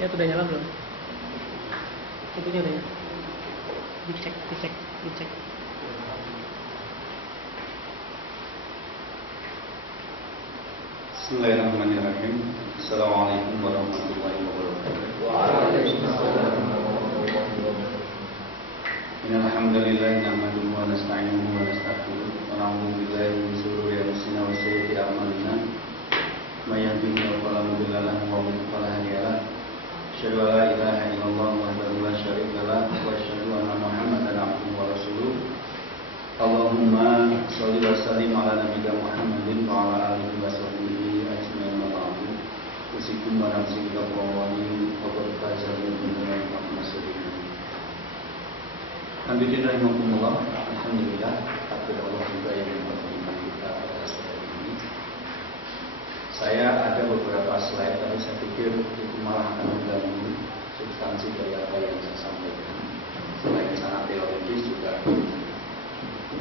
Ya sudah nyala belum? Itunya udah ya. Dicek. Bismillahirrahmanirrahim. Assalamualaikum warahmatullahi wabarakatuh. Waalaikumsalam warahmatullahi wabarakatuh. Innal hamdalillah nahmaduhu wa nasta'inuhu wa nastaghfiruh wa na'udzu billahi min shururi anfusina wa sayyiati a'malina. May yahdihillahu fala mudilla lahu wa man yudlil fala hadiya lahu. Asyhadu an la ilaha illallah wahdahu la syarika lahu wa asyhadu anna Muhammadan abduhu wa rasuluh. Allahumma shalli wa sallim ala nabiyyina Muhammadin wa ala alihi wa sahbihi ajma'in wa ba'du. Usikum wa nafsi billahi wa qad faza al-mu'minuna wa nasrina. Alhamdulillah, alhamdulillah, takdir Allah juga yang mempertemukan kita pada sore ini. Saya ada beberapa slide, tapi saya pikir itu malah akan mengganggu substansi dari apa yang saya sampaikan. Selain sangat teoritis juga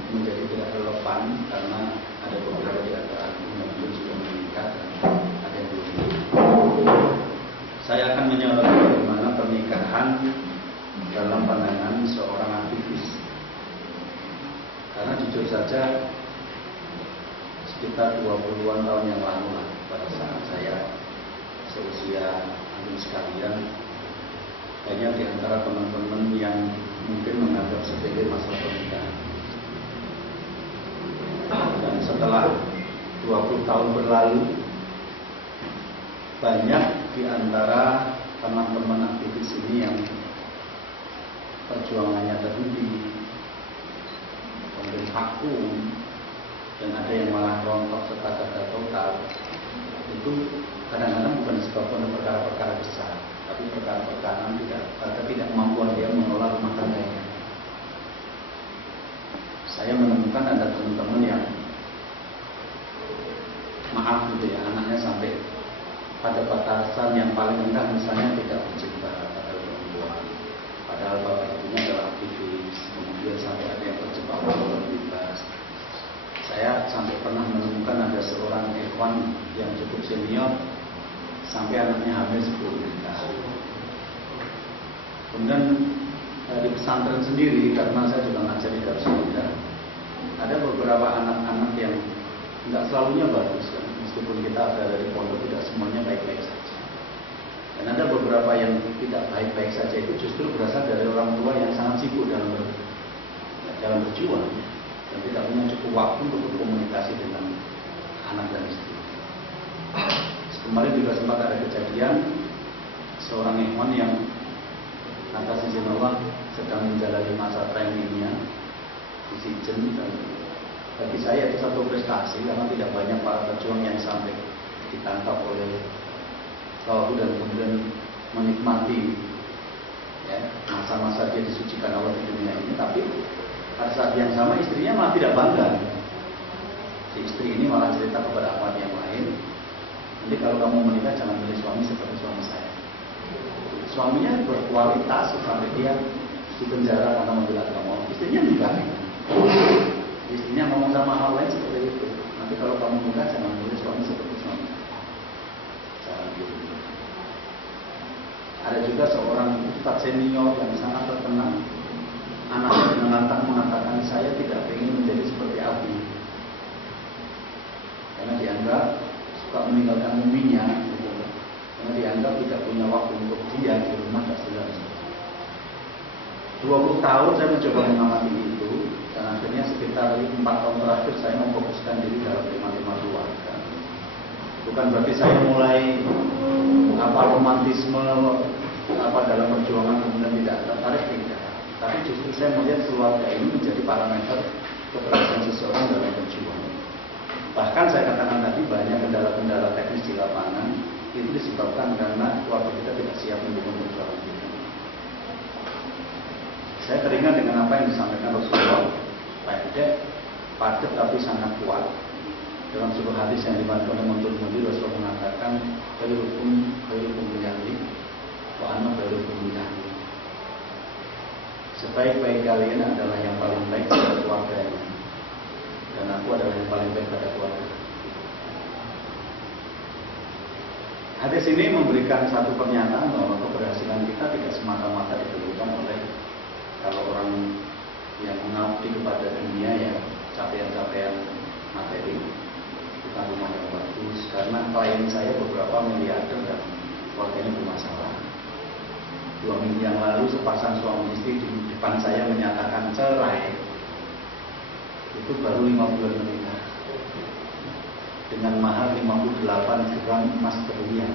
menjadi tidak relevan karena ada beberapa di antara yang sudah menikah dan ada yang belum. Saya akan menyoroti bagaimana pernikahan dalam pandangan seorang aktivis. Karena jujur saja sekitar 20-an tahun yang lalu lah, pada saat saya seusia antum sekalian, banyak di antara teman-teman yang mungkin menganggap sepele masalah pernikahan. Dan setelah 20 tahun berlalu, banyak di antara teman-teman aktivis ini yang perjuangannya terhenti, kemudian vakum, dan ada yang malah rontok serta gagal total. Itu kadang-kadang bukan disebabkan perkara-perkara besar, tapi perkara-perkara tidak kemampuan dia mengelola rumah tangganya. Saya menemukan ada teman-teman yang maaf gitu ya, anaknya sampai pada batasan yang paling rendah, misalnya tidak bercinta pada perempuan, padahal bapak ibunya adalah aktivis, kemudian sampai ada yang terjebak dalam bebas. Saya sampai pernah menemukan ada seorang ikhwan yang cukup senior sampai anaknya hamil 10 tahun. Kemudian di pesantren sendiri, karena saya juga ngajar di Darus Muda, ada beberapa anak-anak yang tidak selalunya bagus kan? Meskipun kita ada dari pondok, tidak semuanya baik-baik saja. Dan ada beberapa yang tidak baik-baik saja itu justru berasal dari orang tua yang sangat sibuk dalam berjuang dan tidak punya cukup waktu untuk berkomunikasi dengan anak dan istri. Kemarin juga sempat ada kejadian seorang ikhwan yang atas izin Allah sedang menjalani masa trainingnya di Sijen, dan bagi saya itu satu prestasi karena tidak banyak para pejuang yang sampai ditangkap oleh Allah dan kemudian menikmati ya, masa-masa dia disucikan Allah di dunia ini. Tapi pada saat yang sama istrinya malah tidak bangga. Si istri ini malah cerita kepada akhwat yang lain, nanti kalau kamu menikah jangan pilih suami seperti suami saya. Suaminya berkualitas sampai dia di penjara karena membela agama. Istrinya juga. Istrinya ngomong sama hal lain seperti itu. Nanti kalau kamu menikah jangan pilih suami seperti suami. Jangan gitu. Ada juga seorang ustadz senior yang sangat terkenal. Anaknya dengan lantang mengatakan, saya tidak ingin menjadi seperti Abi, karena dianggap suka meninggalkan muminya, gitu. Karena dianggap tidak punya waktu untuk dia di rumah dan segala macam. 20 tahun saya mencoba mengamati itu, dan akhirnya sekitar 4 tahun terakhir saya memfokuskan diri dalam tema-tema keluarga. Bukan berarti saya mulai romantisme dalam perjuangan kemudian tidak tertarik, tidak. Tapi justru saya melihat keluarga ini menjadi parameter keberhasilan seseorang dalam perjuangan. Bahkan saya katakan tadi banyak kendala-kendala teknis di lapangan itu disebabkan karena keluarga kita tidak siap mendukung perjuangan kita. Saya teringat dengan apa yang disampaikan Rasulullah, pendek, padat tapi sangat kuat. Dalam sebuah hadis yang diriwayatkan oleh Imam Tirmidzi, Rasulullah mengatakan, khairukum li ahli wa ana khairukum li ahli. Sebaik-baik kalian adalah yang paling baik pada keluarganya, dan aku adalah yang paling baik pada keluarga. Hadis ini memberikan satu pernyataan bahwa keberhasilan kita tidak semata-mata ditentukan oleh kalau orang yang mengabdi kepada dunia ya capaian-capaian materi, bukan rumah yang bagus. Karena klien saya beberapa miliarder dan keluarganya bermasalah. 2 minggu yang lalu sepasang suami istri di depan saya menyatakan cerai. Itu baru 5 bulan menikah. Dengan mahar 58 gram emas berlian,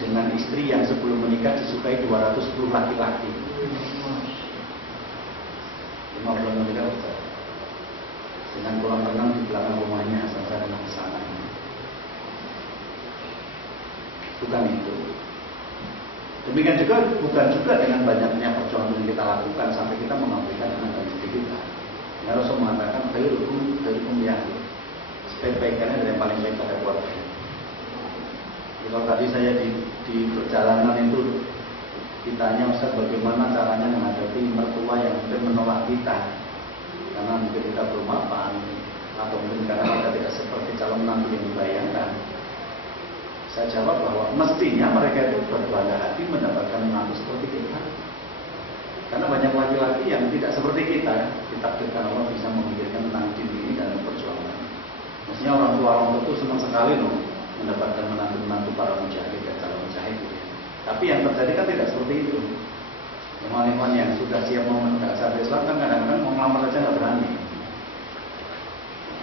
dengan istri yang sebelum menikah disukai 210 laki-laki. 5 bulan menikah besar. Dengan kolam renang di belakang rumahnya sampai renang sana. Bukan itu. Demikian juga bukan juga dengan banyaknya perjuangan yang kita lakukan sampai kita mengabdikan anak dan istri kita. Ya, Rasul mengatakan khairukum yahdi. Baik-baikannya dari yang paling baik pada keluarga. Kalau tadi saya di perjalanan itu ditanya Ustaz bagaimana caranya menghadapi mertua yang mungkin menolak kita karena mungkin kita belum mapan atau mungkin karena kita tidak seperti calon menantu yang dibayangkan. Saya jawab bahwa mestinya mereka itu berbangga hati mendapatkan menantu seperti kita. Karena banyak laki-laki yang tidak seperti kita ditakdirkan Allah bisa memikirkan tentang diri ini dan perjuangan. Maksudnya orang tua itu senang sekali loh mendapatkan menantu-menantu para mujahid dan calon mujahid. Tapi yang terjadi kan tidak seperti itu. Teman-teman yang sudah siap mau menikah syariat Islam kan kadang-kadang mau ngelamar saja nggak berani.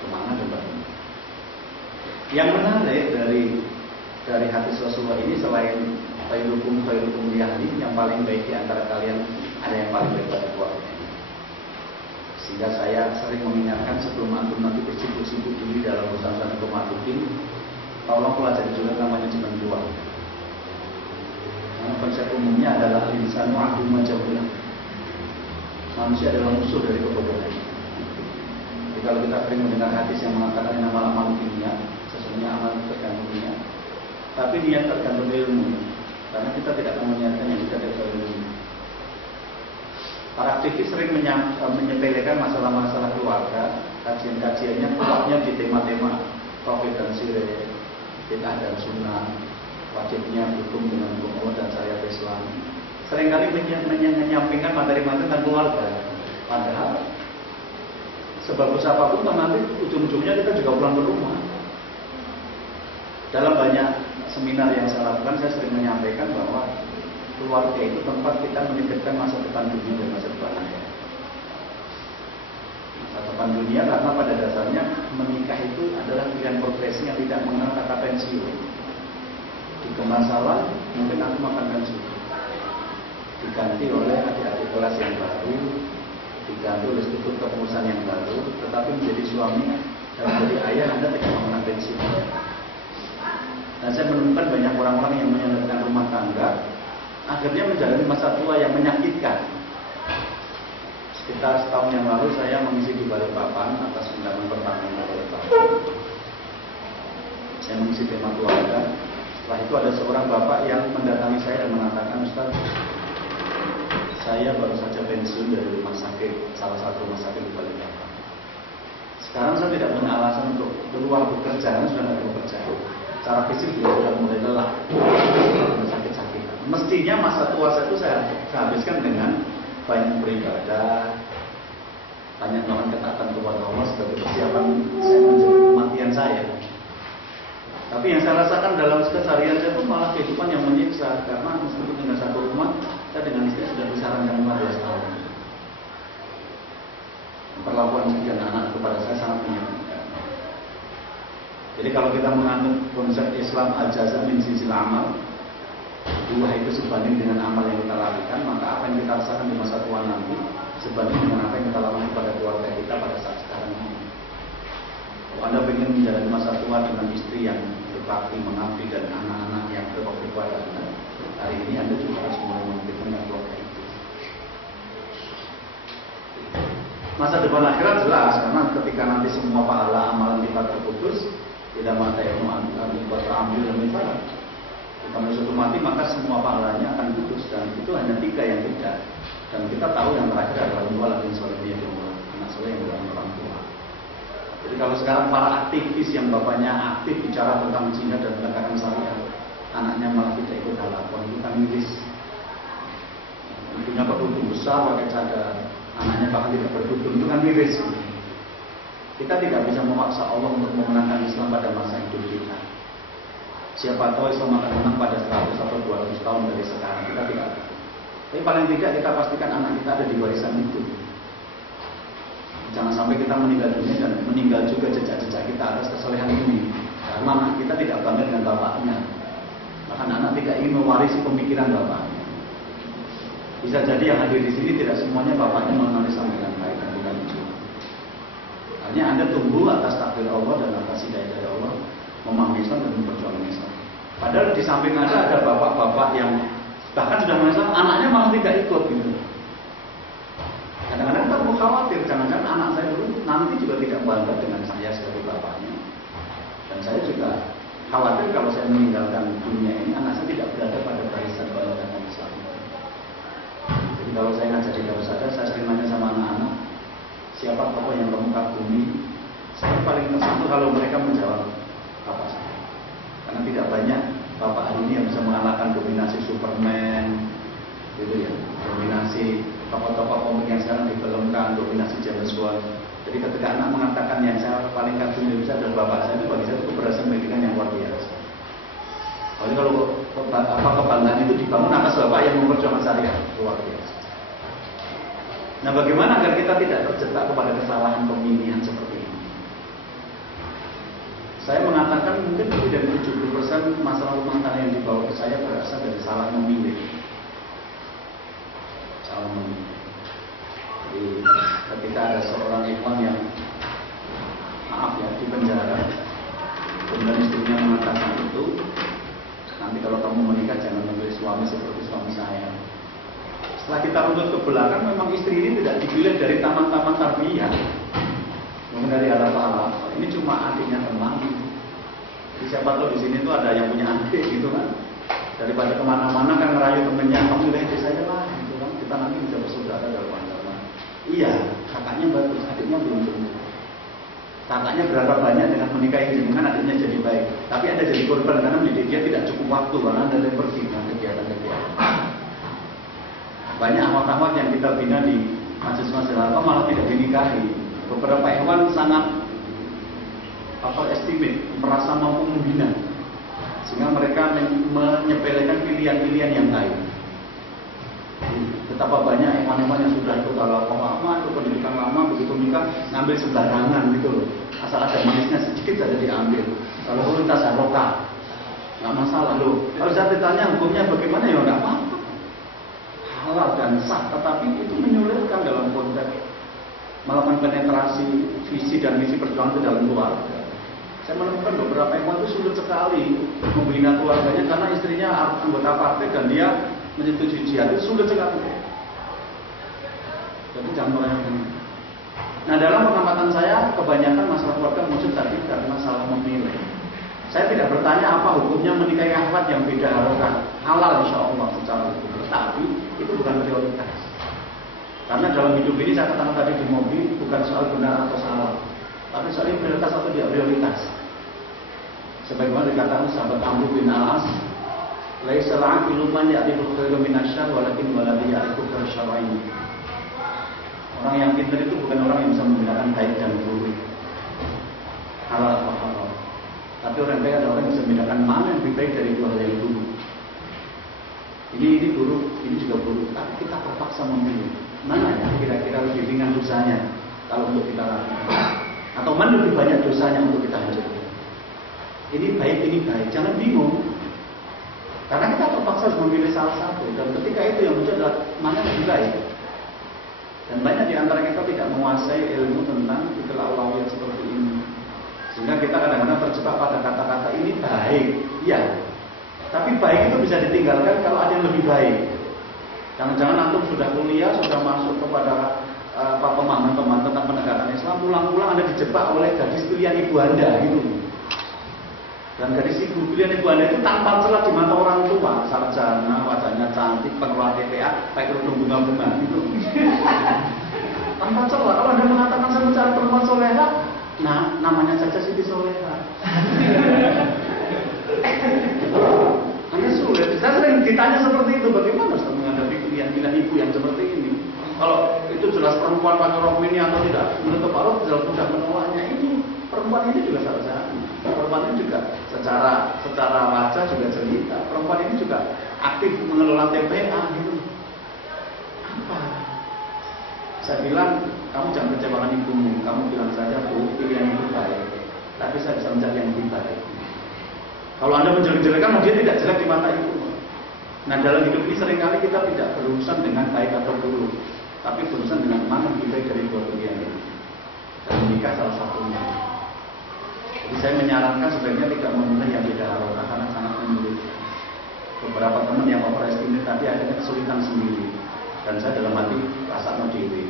Kemana debat? Yang menarik dari hadis Rasulullah ini selain khairukum yahdi, yang paling baik di antara kalian ada yang paling baik pada keluarga. Sehingga saya sering mengingatkan sebelum antum nanti bersibuk-sibuk diri dalam urusan komadudin, tolong pelajari juga namanya jalan keluar. Nah, konsep umumnya adalah al-insanu adu majahullah. Manusia adalah musuh dari kebodohan. Jadi kalau kita sering mendengar hadis yang mengatakan nama amal dunia, sesungguhnya amal tergantung dunia, tapi niat tergantung ilmu. Karena kita tidak akan meniatkan yang tidak ada ilmu. Para aktivis sering menyepelekan masalah-masalah keluarga, kajian-kajiannya kuatnya di tema-tema tauhid dan syirik, bid'ah dan sunnah, wajibnya hukum dengan hukum Allah dan syariat Islam. Seringkali menyampingkan materi-materi tentang keluarga. Padahal sebagus apapun nanti ujung-ujungnya kita juga pulang ke rumah. Dalam banyak seminar yang saya lakukan, saya sering menyampaikan bahwa keluarga itu tempat kita menitipkan masa depan dunia dan masa depan akhirat. Masa depan dunia karena pada dasarnya menikah itu adalah pilihan profesi yang tidak mengenal kata pensiun. Di masalah mungkin aku makan pensiun, diganti oleh adik-adik kelas yang baru, diganti oleh struktur kepengurusan yang baru, tetapi menjadi suami dan menjadi ayah Anda tidak mengenal pensiun. Dan saya menemukan banyak orang-orang yang menjalankan rumah tangga akhirnya menjalani masa tua yang menyakitkan. Sekitar setahun yang lalu saya mengisi di Balikpapan atas undangan pertama Balikpapan. Saya mengisi tema keluarga. Setelah itu ada seorang bapak yang mendatangi saya dan mengatakan, Ustaz, saya baru saja pensiun dari rumah sakit, salah satu rumah sakit di Balikpapan. Sekarang saya tidak punya alasan untuk keluar bekerja, karena sudah tidak bekerja. Secara fisik juga sudah mulai lelah, sakit-sakitan. Mestinya masa tua saya itu saya habiskan dengan banyak beribadah, banyak melakukan ketaatan kepada Allah sebagai persiapan saya menuju kematian saya. Tapi yang saya rasakan dalam keseharian saya itu malah kehidupan yang menyiksa, karena meskipun tinggal satu rumah, saya dengan istri sudah besaran yang 15 tahun. Perlakuan istri dan anak kepada saya sangat menyakitkan. Jadi kalau kita menganut konsep Islam al-jaza min jinsil amal, buah itu sebanding dengan amal yang kita lakukan, maka apa yang kita rasakan di masa tua nanti sebanding dengan apa yang kita lakukan kepada keluarga kita pada saat sekarang ini. Kalau Anda ingin menjalani masa tua dengan istri yang berbakti, mengabdi, dan anak-anak yang berbakti kepada Anda, hari ini Anda juga harus mulai memikirkan keluarga itu. Masa depan akhirat jelas, karena ketika nanti semua pahala amalan kita terputus, tidak mata ilmu buat ambil dan minta. Kalau suatu mati maka semua pahalanya akan putus, dan itu hanya 3 yang tidak. Dan kita tahu yang terakhir adalah dua lagi solehnya di rumah, anak soleh yang bukan orang tua. Jadi kalau sekarang para aktivis yang bapaknya aktif bicara tentang zina dan penegakan syariat, anaknya malah tidak ikut halapan, itu kan miris. Ibunya berkerudung besar pakai cadar, anaknya bahkan tidak berkerudung, itu kan miris. Kita tidak bisa memaksa Allah untuk memenangkan Islam pada masa hidup kita. Siapa tahu Islam akan menang pada 100 atau 200 tahun dari sekarang, kita tidak. Tapi paling tidak kita pastikan anak kita ada di warisan itu. Jangan sampai kita meninggal dunia dan meninggal juga jejak-jejak kita atas kesalehan ini. Karena anak kita tidak bangga dengan bapaknya. Bahkan anak tidak ingin mewarisi pemikiran bapaknya. Bisa jadi yang hadir di sini tidak semuanya bapaknya mengenal Islam dengan baik dan bukan itu. Hanya Anda tumbuh atas takdir Allah dan atas hidayah dari Allah, memahami Islam dan memperjuangkan Islam. Padahal di samping ada bapak-bapak yang bahkan sudah mengenal Islam, anaknya malah tidak ikut gitu. Kadang-kadang kita perlu khawatir, jangan-jangan anak saya dulu nanti juga tidak bangga dengan saya sebagai bapaknya. Dan saya juga khawatir kalau saya meninggalkan dunia ini, anak saya tidak berada pada barisan bangga Islam. Jadi kalau saya ngajar di Darus Saja, saya sering nanya sama anak-anak, siapa tokoh yang kamu kagumi? Saya paling tersentuh kalau mereka menjawab bapak saya. Karena tidak banyak bapak hari ini yang bisa mengalahkan dominasi Superman, gitu ya, dominasi tokoh-tokoh komik yang sekarang difilmkan, dominasi James Bond. Jadi ketika anak mengatakan yang saya paling kagum di Indonesia adalah bapak saya, itu bagi saya itu keberhasilan pendidikan yang luar biasa. Jadi kalau kebanggaan itu dibangun atas bapak yang memperjuangkan syariat, luar biasa. Nah, bagaimana agar kita tidak terjebak kepada kesalahan pemilihan seperti ini? Saya mengatakan mungkin lebih dari 70% masalah rumah tangga yang dibawa ke saya berasal dari salah memilih. Jadi ketika ada seorang ikhwan yang maaf ya di penjara, kemudian istrinya mengatakan itu, nanti kalau kamu menikah jangan memilih suami seperti suami saya. Setelah kita runut ke belakang, memang istri ini tidak dipilih dari taman-taman tarbiyah, mungkin dari alat-alat. Ini cuma adiknya teman. Jadi siapa tahu di sini tuh ada yang punya adik gitu kan. Daripada kemana-mana kan ngerayu temennya, kamu pilih adik saya lah. Kita nanti bisa bersaudara dalam agama. Iya, kakaknya bagus, adiknya belum tentu. Kakaknya berapa banyak dengan menikahi jenengan, adiknya jadi baik. Tapi Anda jadi korban karena mendidik dia tidak cukup waktu, karena Anda dari pergi dengan kegiatan-kegiatan. Banyak ahwat-ahwat yang kita bina di majelis-majelis apa malah tidak dinikahi. Beberapa hewan sangat estimate, merasa mampu membina, sehingga mereka menyepelekan pilihan-pilihan yang baik. Betapa banyak hewan-hewan yang sudah ikut agama lama, ikut pendidikan lama, begitu nikah ngambil sembarangan gitu loh. Asal ada manisnya sedikit saja diambil. Kalau perlu tas harokah, nggak masalah loh. Kalau saya ditanya hukumnya bagaimana ya nggak apa-apa, halal dan sah. Tetapi itu menyulitkan dalam konteks melakukan penetrasi visi dan misi perjuangan ke dalam keluarga. Saya menemukan beberapa hewan itu sulit sekali membina keluarganya karena istrinya anggota partai dan dia menyetujui jihad, itu sulit sekali. Jadi jangan merayakan. Nah, dalam pengamatan saya, kebanyakan masalah keluarga muncul tadi karena salah memilih. Saya tidak bertanya apa hukumnya menikahi akhwat yang beda harokah, halal insya Allah secara hukum. Tapi itu bukan prioritas. Karena dalam hidup ini saya katakan tadi di mobil bukan soal benar atau salah, tapi soal prioritas atau tidak prioritas. Sebagaimana dikatakan sahabat Amr bin Al-As, laisa al-aqilu man ya'rifu khairan min asy-syarr walakin walladhi ya'rifu khairan. Orang yang pintar itu bukan orang yang bisa membedakan baik dan buruk, halal atau haram. Tapi orang baik adalah orang yang bisa membedakan mana yang lebih baik dari dua hal yang buruk. Ini buruk, ini juga buruk. Tapi kita terpaksa memilih mana ya kira-kira lebih ringan dosanya kalau untuk kita lakukan, atau mana lebih banyak dosanya untuk kita hancurkan. Ini baik, jangan bingung. Karena kita terpaksa harus memilih salah satu. Dan ketika itu yang muncul adalah mana yang lebih baik. Dan banyak di antara kita tidak menguasai ilmu tentang fikih aulawiyah seperti ini. Sehingga kita kadang-kadang terjebak pada kata-kata ini baik. Iya. Tapi baik itu bisa ditinggalkan kalau ada yang lebih baik. Jangan-jangan antum sudah kuliah, sudah masuk kepada pemahaman tentang penegakan Islam, pulang-pulang Anda dijebak oleh gadis pilihan ibu Anda gitu. Dan gadis ibu pilihan ibu Anda itu tanpa celah di mata orang tua, sarjana, wajahnya cantik, pengeluar TPA, pakai kerudung bunga-bunga gitu. Tanpa celah. Kalau Anda mengatakan saya mencari perempuan soleha, nah namanya saja Siti Soleha. ditanya seperti itu, bagaimana Ustaz menghadapi pilihan-pilihan ibu yang seperti ini? Kalau itu jelas perempuan pakai rok mini atau tidak menutup aurat, jelas mudah menolaknya. Ini perempuan ini juga salah. Perempuan ini juga secara wajah juga jelita. Perempuan ini juga aktif mengelola TPA gitu. Apa? Saya bilang, kamu jangan kecewakan ibumu. Kamu bilang saja, Bu, pilihan itu baik. Tapi saya bisa mencari yang lebih baik. Kalau Anda menjelek-jelekan, dia tidak jelek di mata ibu. Nah, dalam hidup ini seringkali kita tidak berurusan dengan baik atau buruk, tapi berurusan dengan mana yang lebih baik dari dua pilihan ini. Dan menikah salah satunya. Jadi saya menyarankan sebaiknya tidak memilih yang tidak harokah karena sangat menyulitkan. Beberapa teman yang operasi ini tadi akhirnya kesulitan sendiri. Dan saya dalam hati rasa mau dewi.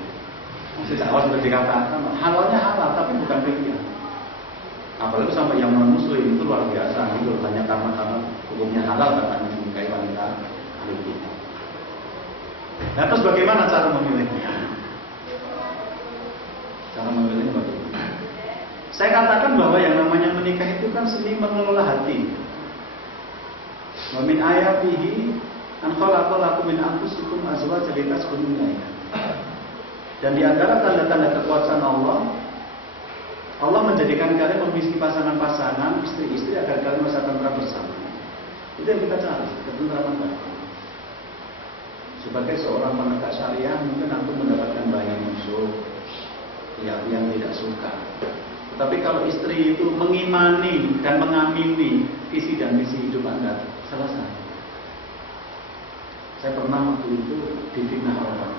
Sejak awal sudah dikatakan halalnya halal tapi bukan pilihan. Apalagi sampai yang non muslim itu luar biasa gitu, hanya karena hukumnya halal katanya menikahi wanita ahli kitab. Nah, terus bagaimana cara memilihnya? Cara memilihnya bagaimana? Saya katakan bahwa yang namanya menikah itu kan seni mengelola hati. Wa min ayatihi an khalaqa lakum min anfusikum azwajan litaskunu ilaiha. Dan di antara tanda-tanda kekuasaan Allah menjadikan kalian memiliki pasangan-pasangan, istri-istri agar kalian merasa tentram bersama. Itu yang kita cari, ketentraman batin. Sebagai seorang penegak syariah, mungkin aku mendapatkan banyak musuh yang tidak suka. Tetapi kalau istri itu mengimani dan mengamini visi dan misi hidup Anda, selesai. Saya pernah waktu itu difitnah orang.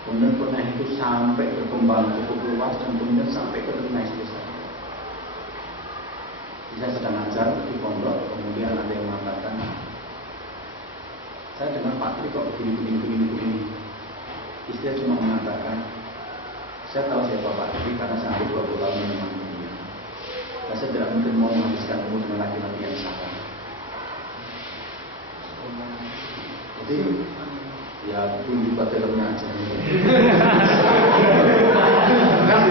Kemudian pernah itu sampai berkembang cukup luas dan kemudian sampai ke telinga istri saya. Saya sedang ngajar di pondok, kemudian ada yang mengatakan, saya dengar Pak Tri kok begini. Istri cuma mengatakan, saya tahu siapa Pak Tri karena saya hampir 20 tahun memang dia. Dan saya tidak mungkin mau menghabiskan umur dengan laki-laki yang salah. Jadi ya tunjuk pada filmnya aja. Kan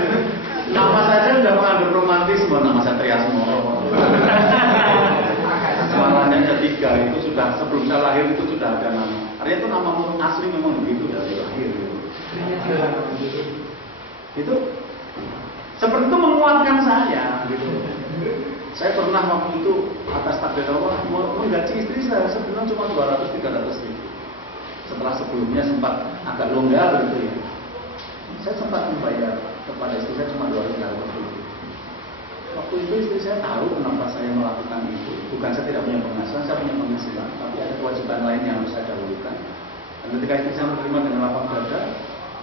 nama saja sudah mengandung romantisme, nama saya Triasmo. Suaranya ada 3 itu sudah sebelum saya lahir itu sudah ada nama. Artinya itu nama asli memang begitu dari lahir. Itu seperti itu menguatkan saya. Gitu. Saya pernah waktu itu atas takdir Allah menggaji istri saya sebulan cuma 200-300 ribu. Setelah sebelumnya sempat agak longgar gitu ya. Saya sempat membayar kepada istri saya cuma 200 ribu. Waktu itu istri saya tahu kenapa saya melakukan itu. Bukan saya tidak punya penghasilan, saya punya penghasilan, tapi ada kewajiban lain yang harus saya dahulukan. Dan ketika istri saya menerima dengan lapang dada,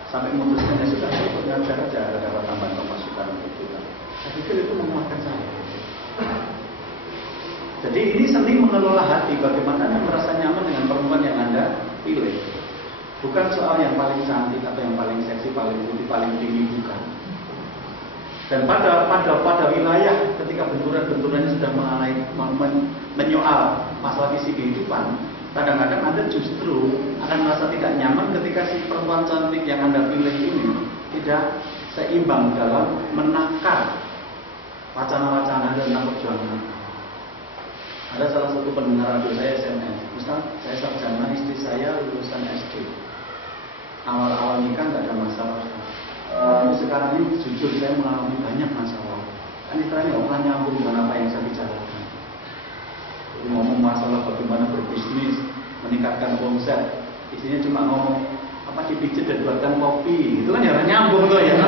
sampai memutuskan ya sudah ikut ngajar aja, ada dapat tambahan pemasukan untuk kita. Saya pikir itu menguatkan saya. Jadi ini seni mengelola hati, bagaimana Anda merasa nyaman dengan perempuan yang Anda pilih. Bukan soal yang paling cantik atau yang paling seksi, paling putih, paling tinggi, bukan. Dan pada wilayah ketika benturan-benturannya sudah menyoal masalah visi kehidupan, kadang-kadang Anda justru akan merasa tidak nyaman ketika si perempuan cantik yang Anda pilih ini tidak seimbang dalam menakar wacana-wacana tentang perjuangan. Ada salah satu pendengar radio saya SMS, Ustaz, saya sarjana, istri saya lulusan SD. Awal-awal nikah nggak ada masalah. Sekarang ini jujur saya mengalami banyak masalah. Kan istilahnya nggak pernah nyambung dengan apa yang saya bicarakan. Jadi ngomong masalah bagaimana berbisnis, meningkatkan omset, istrinya cuma ngomong apa dipijit dan buatkan kopi, itu kan jarang nyambung tuh ya.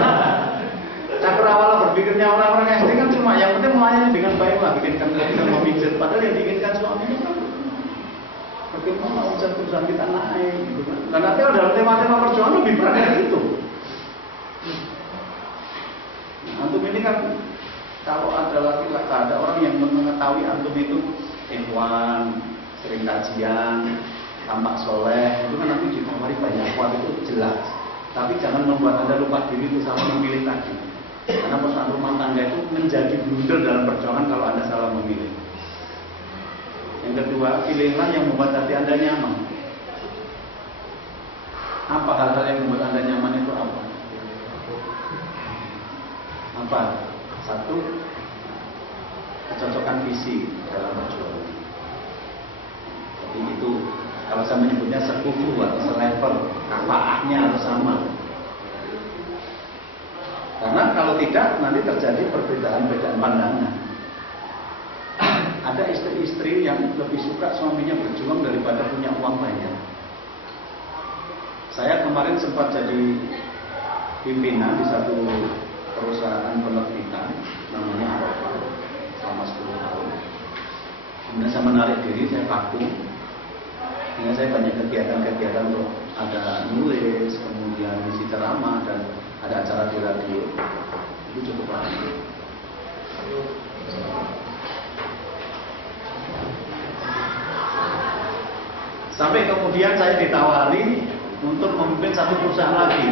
Cara awal berpikirnya orang-orang SD kan cuma yang penting melayani dengan baik lah, bikinkan kopi dan memijit. Padahal yang diinginkan suami itu kan bagaimana omset perusahaan kita naik, gitu kan. Dan nanti dalam tema-tema perjuangan lebih berat dari itu. Antum ini kan kalau ada laki-laki, ada orang yang mengetahui antum itu ikhwan, sering kajian, tampak soleh, itu kan nanti ditawari banyak kuat itu jelas. Tapi jangan membuat Anda lupa diri itu sama memilih tadi. Karena persoalan rumah tangga itu menjadi blunder dalam perjuangan kalau Anda salah memilih. Yang kedua, pilihlah yang membuat hati Anda nyaman. Apa hal-hal yang membuat Anda nyaman itu apa? Apa? Satu, kecocokan visi dalam perjuangan. Kalau saya menyebutnya sekufu atau selevel, kafaahnya harus sama. Karena kalau tidak nanti terjadi perbedaan-perbedaan pandangan. Ada istri-istri yang lebih suka suaminya berjuang daripada punya uang banyak. Saya kemarin sempat jadi pimpinan di satu perusahaan penerbitan namanya Arofa selama 10 tahun. Kemudian saya menarik diri, saya vakum. Kemudian saya banyak kegiatan-kegiatan untuk ada nulis, kemudian isi ceramah dan ada acara di radio. Itu cukup lama. Sampai kemudian saya ditawari untuk memimpin satu perusahaan lagi.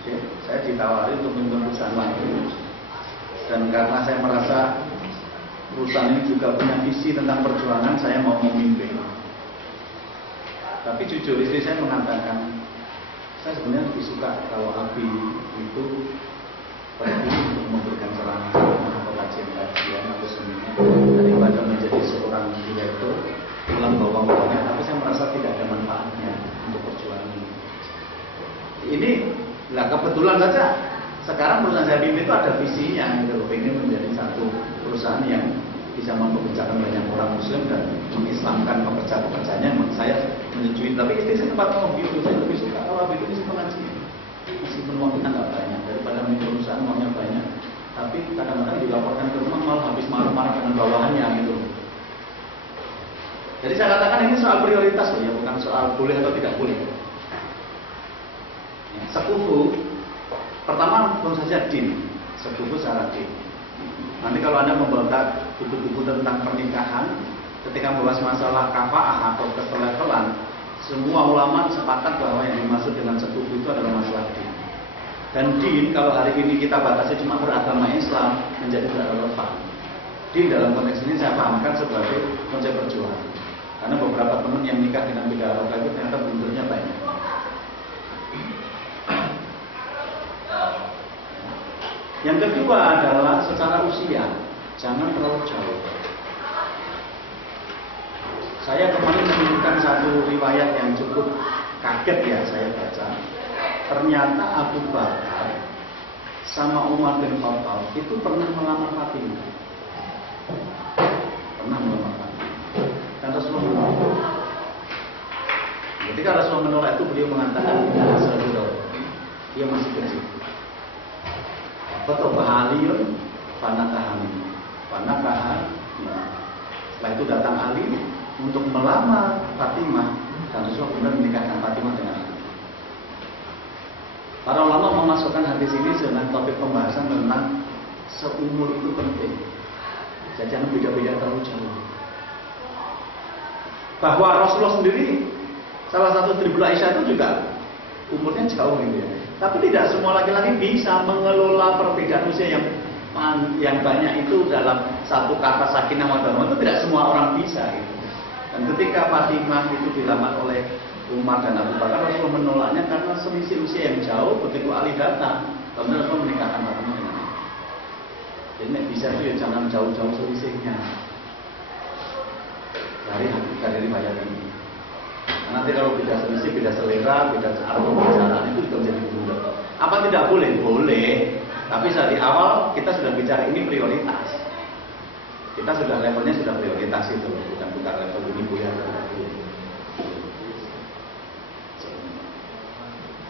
Oke, saya ditawari untuk memimpin perusahaan lagi. Dan karena saya merasa perusahaan ini juga punya visi tentang perjuangan, saya mau memimpin. Tapi jujur istri saya mengatakan, saya sebenarnya lebih suka kalau Abi itu pergi untuk memberikan ceramah atau kajian-kajian atau seminar daripada menjadi seorang direktur pulang bawa uangnya, tapi saya merasa tidak ada manfaatnya untuk perjuangan ini. Nah kebetulan saja sekarang perusahaan saya pimpin itu ada visinya gitu, ingin menjadi satu perusahaan yang bisa mempekerjakan banyak orang Muslim dan mengislamkan pekerja-pekerjanya. Saya menyetujui, tapi istri saya tempat ngomong gitu, saya lebih suka kalau itu mesti pengajian. Meskipun uang kita nggak banyak, daripada milik perusahaan uangnya banyak, tapi kadang-kadang dilaporkan ke rumah malah habis marah-marah dengan bawahannya gitu. Jadi saya katakan ini soal prioritas loh ya, bukan soal boleh atau tidak boleh. Ya, sekufu, pertama tentu saja din, sekufu secara din. Nanti kalau Anda membaca buku-buku tentang pernikahan, ketika membahas masalah kafaah atau keselevelan, semua ulama sepakat bahwa yang dimaksud dengan sekufu itu adalah masalah din. Dan din, kalau hari ini kita batasi cuma beragama Islam, menjadi tidak relevan. Din dalam konteks ini saya pahamkan sebagai konsep perjuangan. Karena beberapa teman yang nikah dengan beda agama itu ternyata bentuknya banyak. Yang kedua adalah secara usia, jangan terlalu jauh. Saya kemarin menemukan satu riwayat yang cukup kaget ya saya baca. Ternyata Abu Bakar sama Umar bin Khattab itu pernah melamar Fatimah. Pernah melamar Fatimah. Dan Rasulullah menolak. Ketika Rasulullah menolak itu beliau mengatakan dia masih kecil. Betul Aliun panakahani. Setelah itu datang Ali untuk melamar Fatimah dan Rasulullah benar menikahkan Fatimah dengan Ali. Para ulama memasukkan hadis ini dengan topik pembahasan tentang seumur itu penting. Jadi jangan beda-beda terlalu jauh. Bahwa Rasulullah sendiri salah satu Tribul Aisyah itu juga umurnya jauh gitu ya. Tapi tidak semua laki-laki bisa mengelola perbedaan usia yang banyak itu dalam satu kata sakinah mawaddah. Itu tidak semua orang bisa gitu. Dan ketika Fatimah itu dilamar oleh Umar dan Abu Bakar, Rasulullah menolaknya karena selisih usia yang jauh. Begitu Ali datang, kemudian Rasulullah menikahkan Fatimah dengan Ali. Jadi bisa itu ya jangan jauh-jauh selisihnya. Dari riwayat ini. Nanti kalau beda selisih, beda selera, beda cara pembicaraan itu juga menjadi bunda. Apa tidak boleh? Boleh. Tapi dari awal kita sudah bicara ini prioritas. Kita sudah levelnya sudah prioritas itu, bukan level ini boleh atau tidak boleh.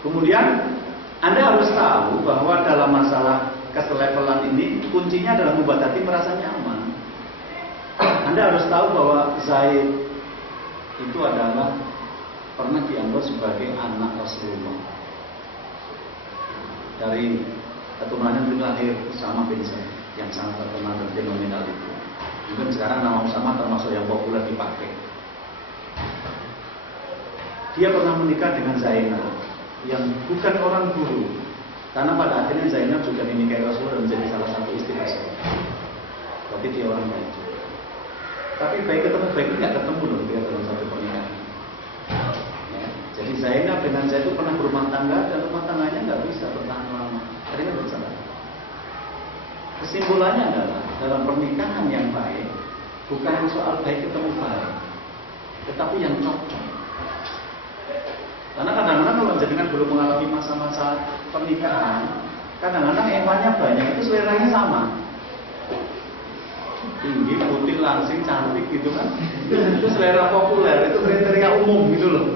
Kemudian Anda harus tahu bahwa dalam masalah keselevelan ini kuncinya adalah membuat hati merasa nyaman. Anda harus tahu bahwa Zaid itu adalah pernah dianggap sebagai anak Rasulullah. Dari keturunannya itu lahir Usama bin Zaid yang sangat terkenal dan fenomenal itu. Mungkin sekarang nama Usama termasuk yang populer dipakai. Dia pernah menikah dengan Zainab yang bukan orang guru. Karena pada akhirnya Zainab juga dinikahi Rasulullah dan menjadi salah satu istri Rasulullah. Berarti dia orang baik juga. Tapi baik ketemu baik nggak ketemu loh dia dalam satu pernikahan. Ya, jadi Zainab dengan Zaid itu pernah berumah tangga dan rumah tangganya nggak bisa bertahan lama. Akhirnya bercerai. Kesimpulannya adalah dalam pernikahan yang baik bukan soal baik ketemu baik, tetapi yang cocok. Karena kadang-kadang kalau jenengan belum mengalami masa-masa pernikahan, kadang-kadang ewannya banyak, itu seleranya sama. Tinggi, putih, langsing, cantik gitu kan. Itu selera populer, itu kriteria umum gitu loh.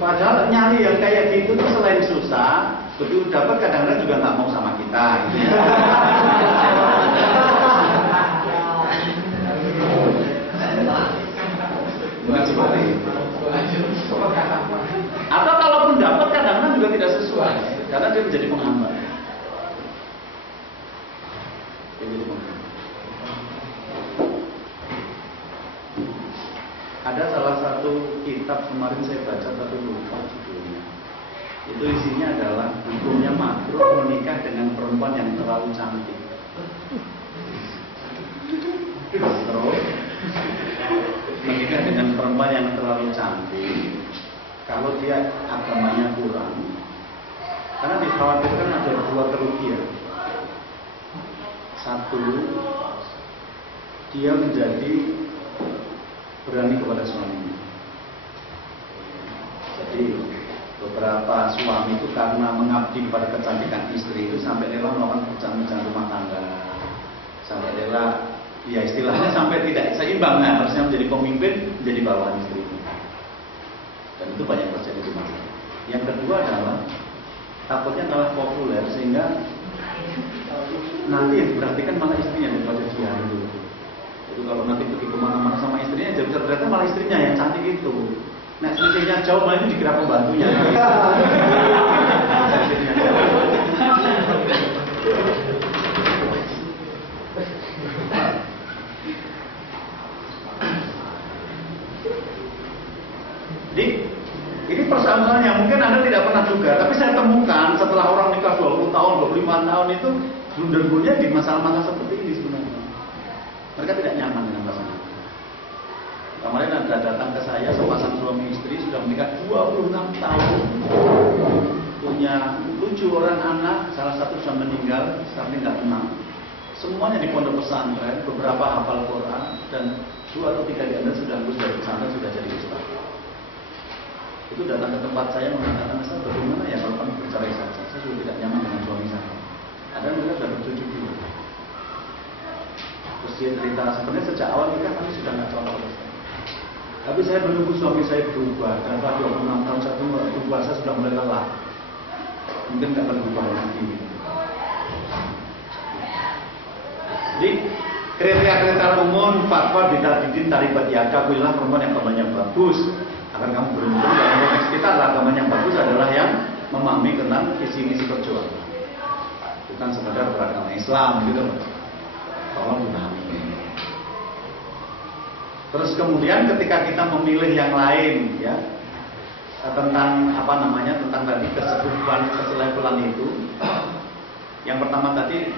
Padahal nyari yang kayak gitu tuh selain susah, begitu dapat kadang-kadang juga nggak mau sama kita gitu ya. Bukan seperti itu. Atau kalaupun dapat kadang-kadang juga tidak sesuai, karena dia menjadi penghambat. Ada salah satu kitab kemarin saya baca tapi lupa judulnya. Itu isinya adalah hukumnya makruh menikah dengan perempuan yang terlalu cantik. Makruh menikah dengan perempuan yang terlalu cantik kalau dia agamanya kurang, karena dikhawatirkan ada dua kerugian. Satu, dia menjadi berani kepada suaminya. Jadi beberapa suami itu karena mengabdi kepada kecantikan istri itu sampai rela melakukan pekerjaan rumah tangga, sampai rela, ya istilahnya sampai tidak seimbang. Nah, harusnya menjadi pemimpin, menjadi bawahan istri. Dan itu banyak terjadi di masyarakat. Yang kedua adalah takutnya kalah populer sehingga nanti yang diperhatikan malah istrinya daripada dia itu. Jadi kalau nanti pergi kemana-mana sama istrinya, jadi ternyata malah istrinya yang cantik itu. Nah, istrinya jauh malah ini dikira pembantunya. Jadi ini persoalannya mungkin Anda tidak pernah juga, tapi saya temukan setelah orang nikah 20 tahun, 25 tahun itu blunder-blundernya di masalah-masalah seperti ini sebenarnya. Mereka tidak nyaman dengan pasangan. Kemarin ada datang ke saya sepasang suami istri sudah menikah 26 tahun, punya 7 orang anak, salah satu sudah meninggal, sekarang tinggal 6. Semuanya di pondok pesantren, beberapa hafal Quran, dan 2 atau 3 di antara sudah lulus dari pesantren, sudah jadi ustaz. Itu datang ke tempat saya mengatakan, "Ustaz, bagaimana ya kalau kami bercerai saja? Saya sudah tidak nyaman dengan suami saya." Ada mereka sudah bertujuh dulu. Terus dia cerita, sebenarnya sejak awal nikah kami sudah nggak cocok. Tapi saya menunggu suami saya berubah, dan setelah 26 tahun saya berubah, saya sudah mulai lelah. Mungkin nggak berubah lagi. Jadi kriteria-kriteria umum fatwa bitadidin taribat yaka, pilihlah perempuan yang agamanya bagus. Agar kamu beruntung dalam konteks kita, agama yang bagus adalah yang memahami tentang visi-misi perjuangan, bukan sekedar beragama Islam gitu. Tolong dipahami. Terus kemudian ketika kita memilih yang lain, ya, tentang apa namanya, tentang tadi keselevelan itu, yang pertama tadi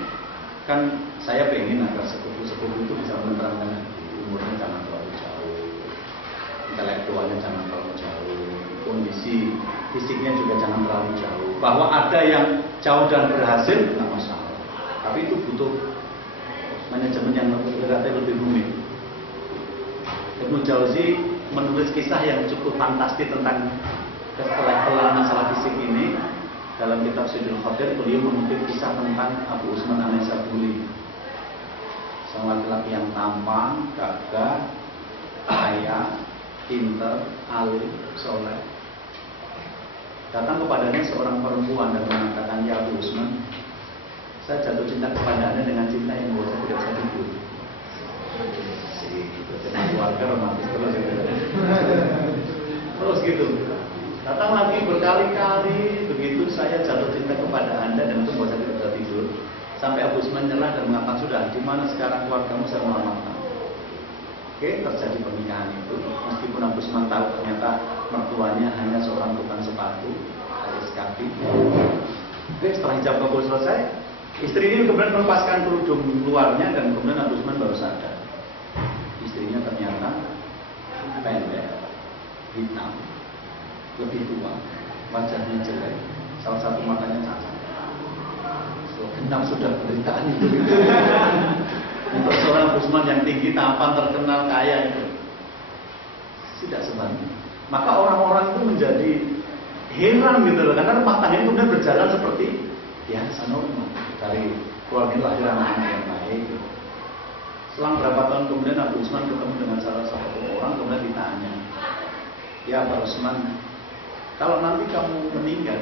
kan saya pengen agar sepupu itu bisa menerangkan umurnya jangan terlalu jauh, intelektualnya jangan terlalu jauh, kondisi fisiknya juga jangan terlalu jauh. Bahwa ada yang jauh dan berhasil nggak masalah, tapi itu butuh manajemen yang lebih rumit. Ibnu Jauzi menulis kisah yang cukup fantastis tentang kelevelan masalah fisik ini. Dalam kitab Sudul Khadir, beliau mengutip kisah tentang Abu Usman An-Naisaburi, seorang laki-laki yang tampan, gagah, kaya, pintar, alim, soleh. Datang kepadanya seorang perempuan dan mengatakan, "Ya Abu Usman, saya jatuh cinta kepada Anda dengan cinta yang membuat saya tidak bisa tidur." Dengan keluarga romantis terus gitu. Datang lagi berkali-kali begitu, "Saya jatuh cinta kepada Anda dan itu membuat saya tidak bisa tidur." Sampai Abu Usman menyerah dan mengatakan, "Sudah, di mana sekarang keluargamu, saya melamar." Oke, terjadi pernikahan itu. Meskipun Abu Usman tahu ternyata mertuanya hanya seorang tukang sepatu alias kaki. Oke, setelah hijab kabul selesai, istri ini kemudian melepaskan kerudung luarnya dan kemudian Abu Usman baru sadar. Istrinya ternyata pendek, hitam, lebih tua, wajahnya jelek, salah satu matanya cacat. genap sudah beritaan itu. Untuk seorang Usman yang tinggi, tampan, terkenal, kaya itu tidak sebanyak. Maka orang-orang itu menjadi heran gitu loh, karena rumah tangga itu kemudian berjalan seperti biasa normal. Dari keluarga lahir anak-anak yang baik gitu. Selang berapa tahun kemudian Abu Usman ketemu dengan salah satu orang, kemudian ditanya, ya Pak Usman, kalau nanti kamu meninggal,